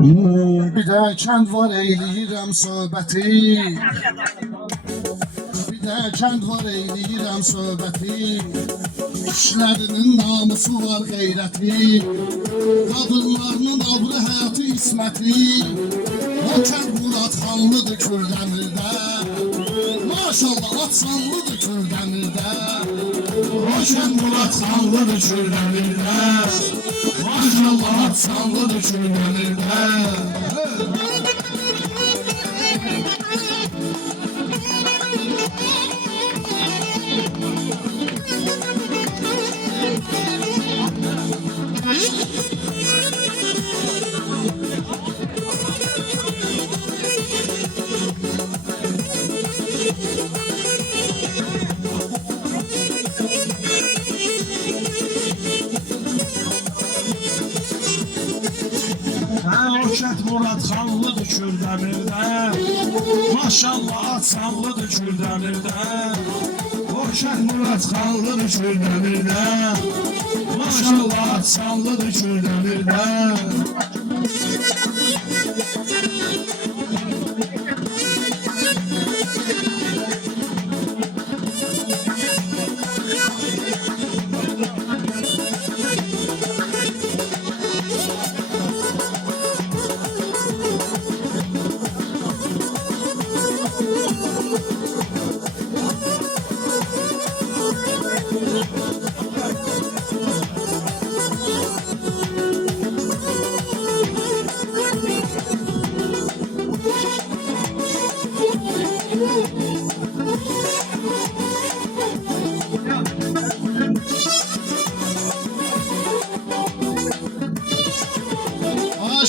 Bir də kənd var eyləyirəm söhbəti. Bir də kənd var eyləyirəm söhbəti. Kişilərinin namusu var qeyrəti. Qadınlarının abrı həyatı isməti. O kənd Murad xanlıdır Kürdəmirdə. Maşallah at sanlıdır Kürdəmirdə. O kənd Murad xanlıdır Kürdəmirdə. Maşallah at sanlıdır Kürdəmirdə. Şəhət Murad xanlıdır Kürdəmirdə. Maşallah at sanlıdır Kürdəmirdə. O şəhət Murad xanlıdır Kürdəmirdə. Maşallah at sanlıdır Kürdəmirdə.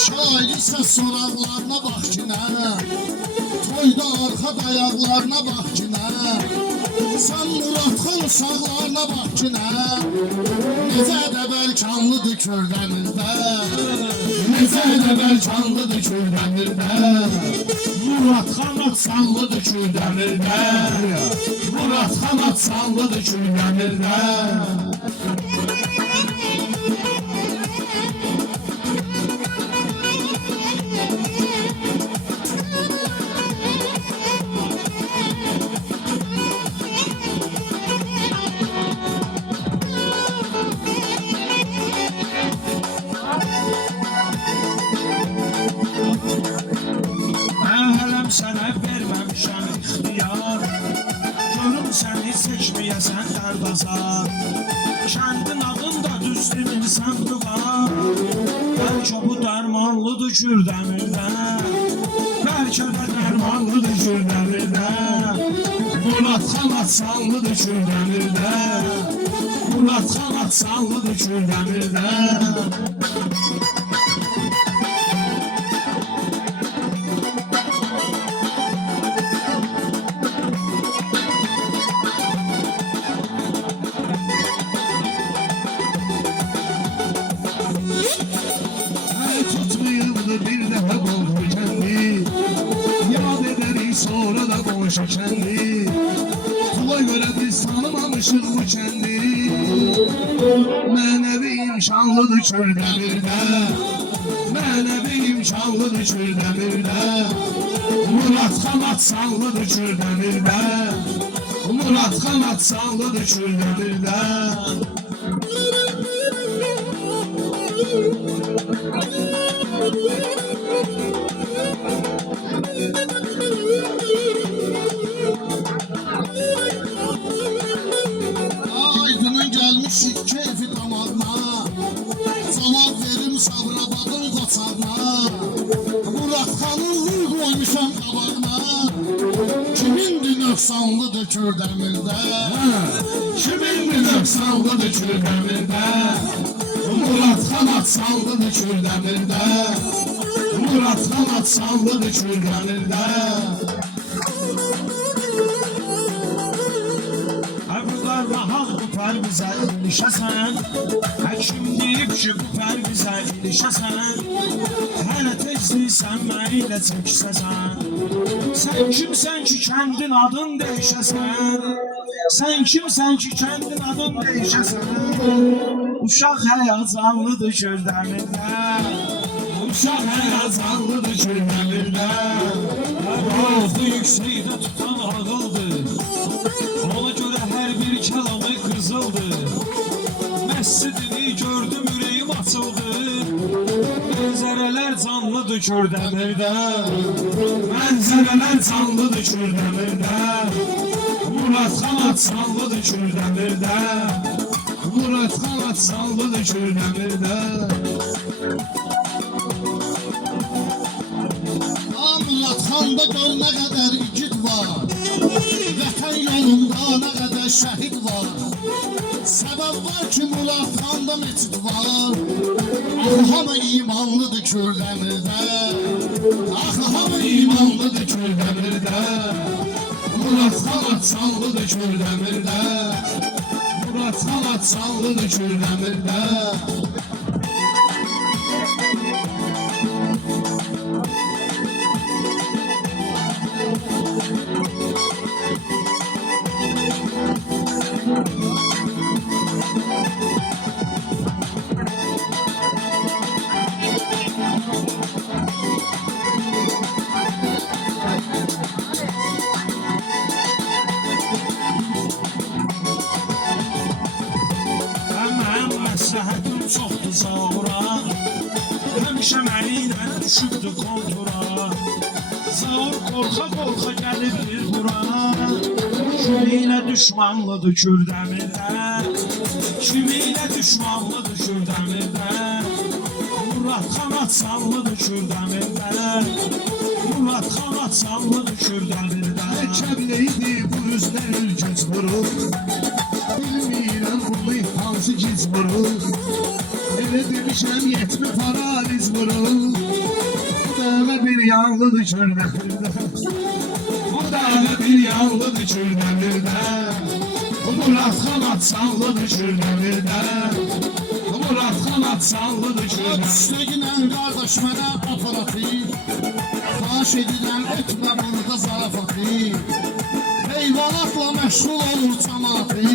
Şair səs soraqlarına bax ki nə, toyda arxa dayaqlarına bax ki nə, sən Murad xan uşaqlarına bax ki nə, necə də bəlkanlıdır Kürdəmirdə, necə də bəlkanlıdır Kürdəmirdə, Murad xan atsanlıdır Kürdəmirdə, Murad xan atsanlıdır Kürdəmirdə. Sənə verməmişəm ixtiyar, görüm səni seçməyəsən dərbazar. Kəndin adında düzdür insan var, bəlkə bu dərmanlıdır Kürdəmirdə, bəlkə də dərmanlıdır Kürdəmirdə. Murad xan atsanlıdır Kürdəmirdə, Murad xan atsanlıdır Kürdəmirdə. Bir dəfə qoldu kəndi, yad edərik sonra da qonşu kəndi. Pula görə biz tanımamışıq bu kəndi. Mənəvi imkanlıdır Kürdəmirdə, mənəvi imkanlıdır Kürdəmirdə. Murad xan atsanlıdır Kürdəmirdə, Murad xan atsanlıdır Kürdəmirdə. Aydının gəlmişik keyfi damadına, cavab verim Sabirabadın qoçağına. Murad xanın nur qoymuşam qabağına, kimindir nöqsanlıdır Kürdəmirdə, kimindir nöqsanlıdır Kürdəmirdə. Murad xan atsanlıdır Kürdəmirdə, Murad xan atsanlıdır Kürdəmirdə. Burada rahat bu pərvizə ilişəsən, həkim deyib ki bu pərvizə ilişəsən, hələ tezliysən məni ilə çəkisəsən. Sən kimsən ki kəndin adın deyişəsən, sən kimsən ki kəndin adın deyişəsən. Uşaq həyat canlıdır Kürdəmirdə, Uşaq həyəcanlıdır Kürdəmirdə. Ruhu yüksekte tutan ağıldır. Ona göre her bir kelamı kızıldır. Mescidini gördüm yüreğim açıldı. Mənzərələr canlıdır Kürdəmirdə. Mənzərələr canlıdır Kürdəmirdə. Murad Xanat canlıdır Kürdəmirdə. Murad Xanat canlıdır Kürdəmirdə. Murat Xanda gör nə qədər igid var. Vətən yolunda nə qədər şəhid var. Səbəb var ki, Murat Xanda meçid var. Axı hamı imanlıdır Kürdəmirdə. Axı hamı imanlıdır Kürdəmirdə. Murad Xanat canlıdır Kürdəmirdə. Murad Xanat canlıdır Kürdəmirdə. Mənim məsləhətim çoxdur Zaura. Həmişə məni ilə düşübdü kontura. Zaur qorxa gəlibdir bura. Kimi ilə düşmanlıdır Kürdəmirdə. Kimi ilə düşmanlıdır Kürdəmirdə. Murad Xanat canlıdır Kürdəmirdə. Murad Xanat canlıdır Kürdəmirdə. Kəbləydi bu üzlər ülkəz vurur. Bilmirəm bunu hansı giz vurur. Elə demişəm 70 paraliz vurur. Bu da bir yanlıdır Kürdəmirdə. Bu da bir yanlıdır Kürdəmirdə. Murad Xanat canlıdır Kürdəmirdə. Murad Xanat canlıdır Kürdəmirdə. Üstəginlə qardaş mənə aparatı. Xahiş edirəm etmə burada zarafatı. Heyvanatla məşğul olur cəmaatı.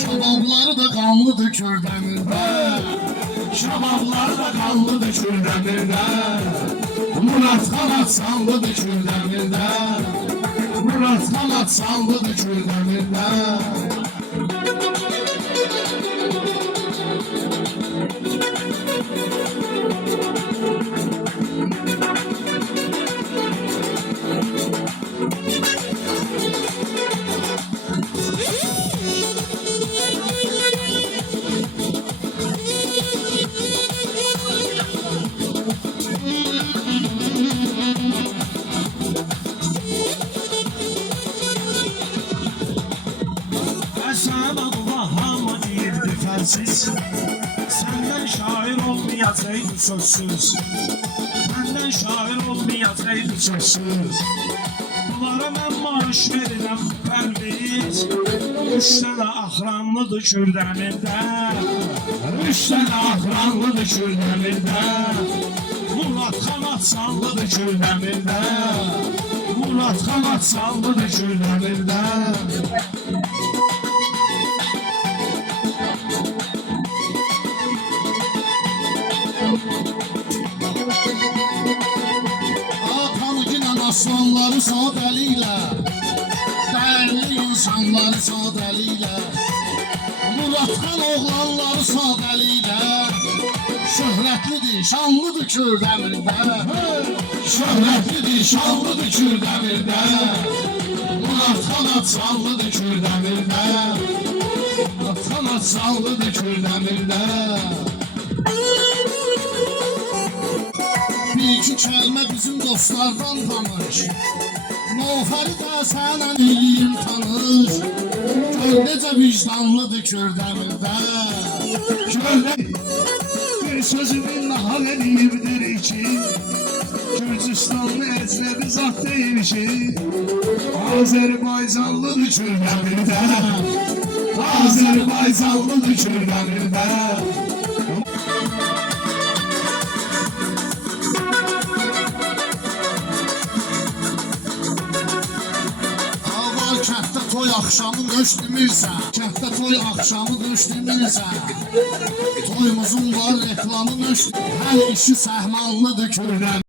Kebabları da qanlıdır Kürdəmirdə. Şabablar da kanlıdır Kürdəmirdə. Murad Xanat canlıdır Kürdəmirdə. Murad Xanat canlıdır Kürdəmirdə. Sən Allah'ıma deyirdi fərsiz. Səndən şair olmayacaqdı sözsüz. Məndən şair olmayacaqdı sözsüz. Bunlara mən maaş verirəm pərviz. 3 dənə axranlıdır Kürdəmirdə. 3 dənə axranlıdır Kürdəmirdə. Murad Xanat canlıdır Kürdəmirdə. Murad Xanat canlıdır Kürdəmirdə. Tanıqla aslanları sadəliklə. Dəyərli insanları sadəliklə. Murat Xan oğlanları sadəliklə. Şöhrətlidir, şanlıdır Kürdəmirdə. Şöhrətlidir, şanlıdır Kürdəmirdə. Murad Xanat canlıdır Kürdəmirdə. Murad Xanat canlıdır Kürdəmirdə. Bir iki kəlmə bizim dostlardan tanış. Nofəri də sənə eləyim tanış. Gör necə vicdanlıdır Kürdəmirdə. Kördə bir sözümün nahal edibdir ki, Gürcüstanlı əcnəbi zat deyil ki, Azərbaycanlıdır Kürdəmirdə. Azərbaycanlıdır Kürdəmirdə. Aval kənddə toy axşamı döş demirsən. Kənddə toy axşamı döş demirsən. Toyumuzun var reklamı döş. Hər işi səhmanlıdır kürrəm.